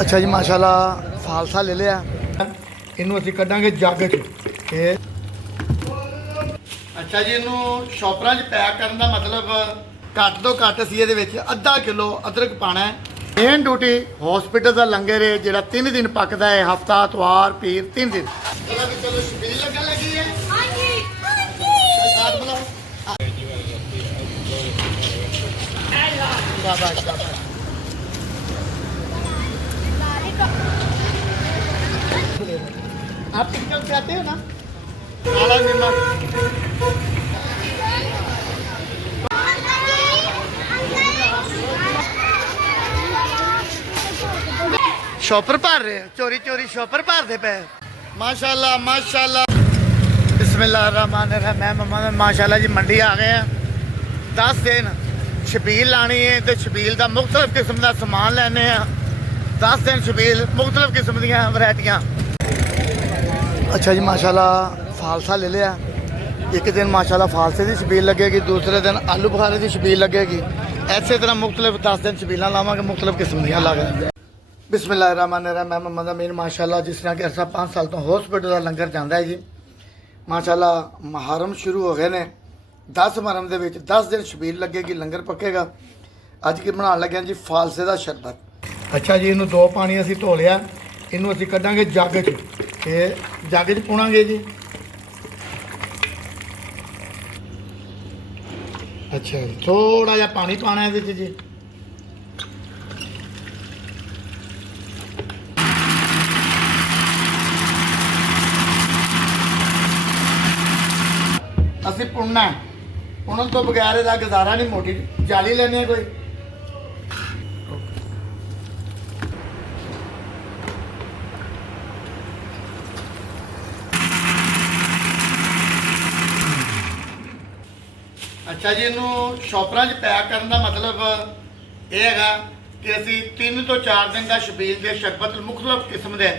अच्छा जी माशाल्लाह फालसा ले लिया इनू ਅਸੀਂ ਕੱਢਾਂਗੇ ਜੱਗ 'ਚ ਤੇ ਅੱਛਾ ਜੀ ਇਹਨੂੰ ਸ਼ੌਪਰਾਂ 'ਚ ਪੈਕ ਕਰਨ ਦਾ ਮਤਲਬ ਘੱਟ ਤੋਂ ਘੱਟ ਅਸੀਂ ਇਹਦੇ ਵਿੱਚ ਅੱਧਾ ਕਿਲੋ ਅਦਰਕ ਪਾਣਾ ਹੈ। ਮੇਨ ਡਿਊਟੀ ਹਸਪੀਟਲ ਦਾ ਲੰਗਰ ਹੈ ਜਿਹੜਾ 3 ਦਿਨ ਪੱਕਦਾ ਹੈ, ਹਫਤਾ ਇਤਵਾਰ ਪੀਰ 3 ਦਿਨ। ਚਲੋ ਸ਼ਬੀਲ ਲੱਗਣ ਲੱਗੀ ਹੈ। ਹਾਂਜੀ ਸਾਥ ਬੁਲਾਓ शाबाश शाबाश। आप टिकटॉक पे आते हो ना? काला नमक शॉपर भर रहे चोरी चोरी शॉपर भरते पे माशाल्लाह माशाल्लाह। बिस्मिल्लाहिर्रहमानिर्रहीम। मैं मोहम्मद माशाल्लाह जी मंडी आ गए हैं। 10 दिन छबील लानी है तो छबील का मुख्तलिफ किस्म का समान लैने 10 दिन छबील मुख्तलिफ किस्म दी वैरायटियाँ। अच्छा जी माशाल्लाह फालसा ले लिया। एक दिन माशाल्लाह फालसे की छबील लगेगी, दूसरे दिन आलू बुखारे की छबील लगेगी। इस तरह मुख्तलिफ 10 दिन छबील लावांगे मुख्तलिफ किस्म दी लग। बिस्मिल्लाहिर्रहमानिर्रहीम। मैं मोहम्मद अमीन माशाल्लाह जिस तरह कि अरसा 5 साल तो हॉस्पिटल का लंगर जाता है जी। माशाल्लाह मुहर्रम शुरू हो गए ने। 10 मुहर्रम के 10 दिन छबील लगेगी, लंगर पकेगा। अज की बना लगे जी फालसे का शरबत। अच्छा जी इनू 2 पानी असी धो लिया, इनू असी कढ़ांगे जग च ते जग च पाउणांगे जी। अच्छा जी थोड़ा जिहा पानी पाना है जी। असी पुणना है, पुणन तो बगैर इसका गुजारा नहीं। मोटी जाली लेने कोई अच्छा जी इनू शॉपरां 'च पैक करने का मतलब यह है कि असी 3 तो 4 दिन का छबील के शरबत मुख्तलिफ किस्म के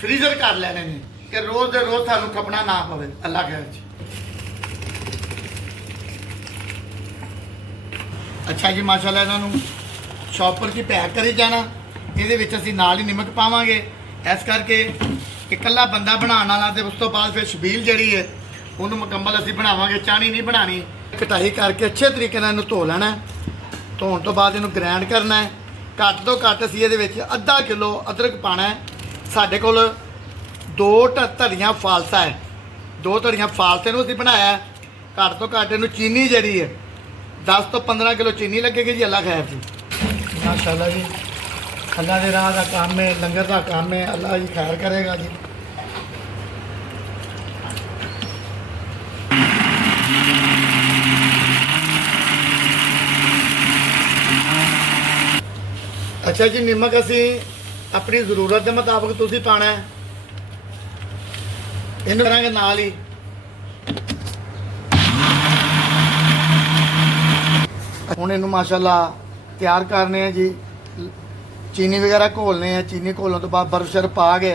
फ्रीजर कर लेने कि रोज़ दे रोज़ सानू खपना ना पवे। अल्लाह खैर जी। अच्छा जी माशाल्लाह इन्हों शॉपर 'च पैक करी जाना। ये असी नाल ही नमक पावांगे इस करके इकल्ला बंदा बनाने वाला तो उस तो बाद फिर छबील जी है उन्होंने मुकम्मल असी बनावांगे। चाणी नहीं बनानी, कटाई करके अच्छे तरीके इन्हू धो लेना। धोने तो बाद इन्हू ग्रैंड करना है। घट तो घट असी ये अद्धा किलो अदरक पाना है। साढ़े कोल 2 धड़ियाँ फालसा है, 2 धड़ियाँ फालसे असी बनाया। घट तो घट इन्हू चीनी जी है 10 तो 15 किलो चीनी लगेगी जी। अल्लाह खैर जी। माशाल्लाह जी अल्लाह के राह का काम है, लंगर का काम है। अल्लाह जी खैर करेगा जी। अच्छा जी नमक असी अपनी जरूरत के मुताबिक तुसी पाना है। इन करांगे नाल ही हुण इनू माशाल्लाह तैयार करने हैं जी। चीनी वगैरह घोलने हैं, चीनी घोलने तो बाद बर्फ शर्फ पा के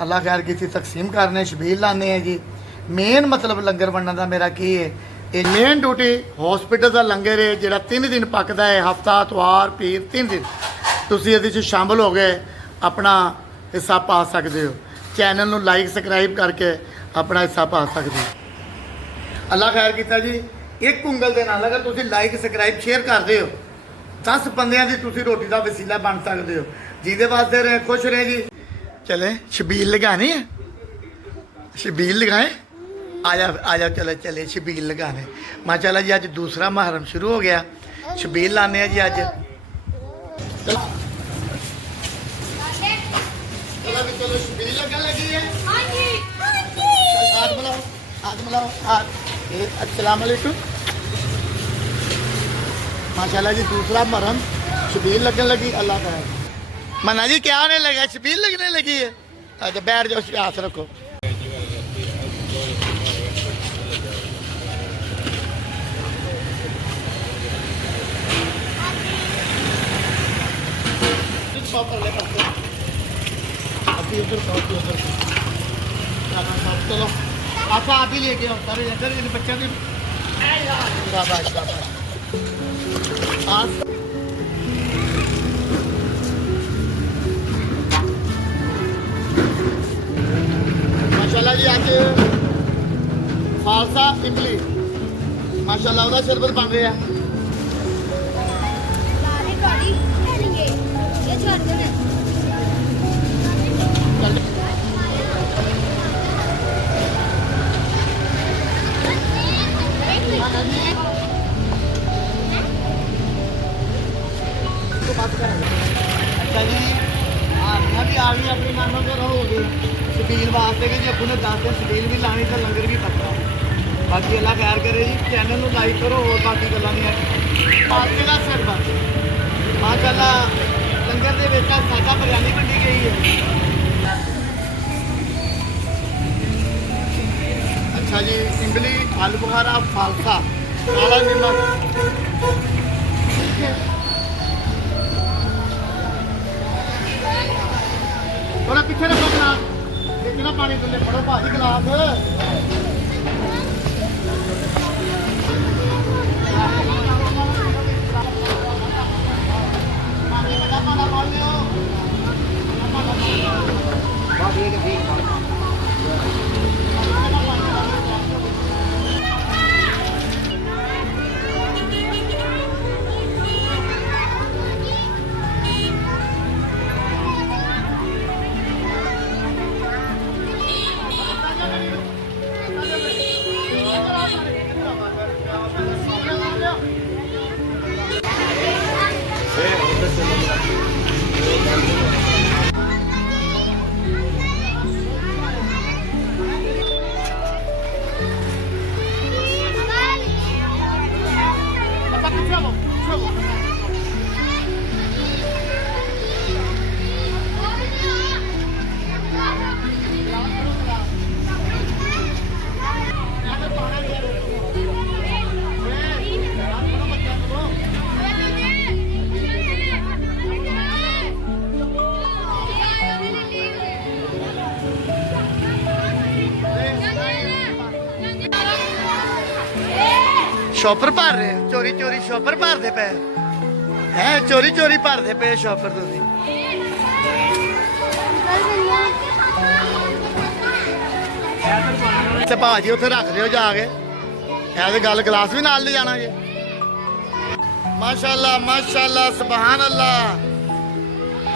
अल्लाह खैर की तकसीम करने छबील लाने हैं जी। मेन मतलब लंगर बनने का मेरा की है, ये मेन ड्यूटी हॉस्पिटल का लंगर है जिहड़ा 3 दिन पकदा है, हफ्ता इतवार पीर 3 दिन। तुसीं इहदे च शामिल हो गए अपना हिस्सा पा सकते हो। चैनल नूं लाइक सबसक्राइब करके अपना हिस्सा पा सकते हो। अल्लाह खैर कीता जी। एक उंगल के नाल अगर तुसीं लाइक सबसक्राइब शेयर करते हो 10 बंदियां दी तुसीं रोटी का वसीला बन सकते हो। जिहदे वास्ते रहे खुश रहे जी। चले छबील लगानी है, छबील लगाए आ जाओ चलो चले छबील लगाने। माशाल्लाह जी अज दूसरा मुहर्रम शुरू हो गया। छबील लाने जी अज। चलो चलो छबील लगन लगी है। हाथ मिलाओ हाथ मिलाओ हाथ। अस्सलाम वालेकुम। माशाल्लाह जी दूसरा मुहर्रम छबील लगन लगी। अल्लाह का मना जी क्या होने लगा? छबील लगने लगी है। अच्छा बैठ जाओ, हाथ रखो। चलो अच्छा आप ही लेके आओ सारे इधर इन बच्चों की शाबाश शाबाश। ਫਾਲਸਾ ਇਮਲੀ ਮਾਸ਼ਾਅੱਲਾ ਉਹਦਾ ਸ਼ਰਬਤ ਬਣ ਰਿਹਾ। सारे गाड़ी लेंगे ये झारखंड है। अच्छा जी मैं भी आ गई अपनी मानो के रहोगे शबील वास्ते कि जी अपू ने 10 दिन शबील भी लानी तो लंगर भी पकड़ा। बाकी अल्लाह खैर करे जी चैनल ਨੂੰ ਲਾਈਕ ਕਰੋ ਹੋਰ ਬਾਕੀ ਗੱਲਾਂ ਨਹੀਂ ਹੈ। ਪਾਸੇ ਦਾ ਸਰਬਤ ਮਾਸ਼ਾਅੱਲਾ ਲੰਗਰ ਦੇ ਵਿੱਚ ਸਾਦਾ ਬਿਰਿਆਨੀ ਵੰਡੀ ਗਈ ਹੈ। ਅੱਛਾ ਜੀ ਇਮਲੀ ਆਲੂ ਬੁਖਾਰਾ ਫਾਲਸਾ ਕਾਲਾ ਨਮਕ थोड़ा पीछे रखो गिलास इतना पानी तुमने पड़ो भाजी गिलास ਸ਼ੋਪਰ ਭਰ ਰਹੇ ਚੋਰੀ ਚੋਰੀ ਸ਼ੋਪਰ ਭਰਦੇ ਪਏ ਹੈ ਚੋਰੀ ਚੋਰੀ ਭਰਦੇ ਪਏ ਸ਼ੋਪਰ ਤੁਸੀਂ। ਤੇ ਭਾਜੀ ਉੱਥੇ ਰੱਖ ਦਿਓ ਜਾ ਕੇ ਇਹ ਤੇ ਗੱਲ ਗਲਾਸ ਵੀ ਨਾਲ ਲੈ ਜਾਣਾ ਜੀ। ਮਾਸ਼ਾਅੱਲਾ ਮਾਸ਼ਾਅੱਲਾ ਸੁਭਾਨ ਅੱਲਾ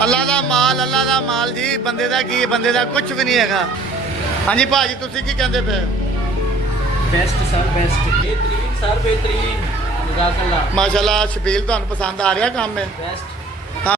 ਅੱਲਾ ਦਾ ਮਾਲ ਜੀ ਬੰਦੇ ਦਾ ਕੀ ਬੰਦੇ ਦਾ ਕੁਝ ਵੀ ਨਹੀਂ ਹੈਗਾ। ਹਾਂਜੀ ਭਾਜੀ ਤੁਸੀਂ ਕੀ ਕਹਿੰਦੇ ਪਏ? बेस्ट सर बेस्ट बेहतरीन सर बेहतरीन जज़ाकल्लाह माशाल्लाह शबील ਤੁਹਾਨੂੰ ਪਸੰਦ ਆ ਰਿਹਾ ਕੰਮ ਹੈ? बेस्ट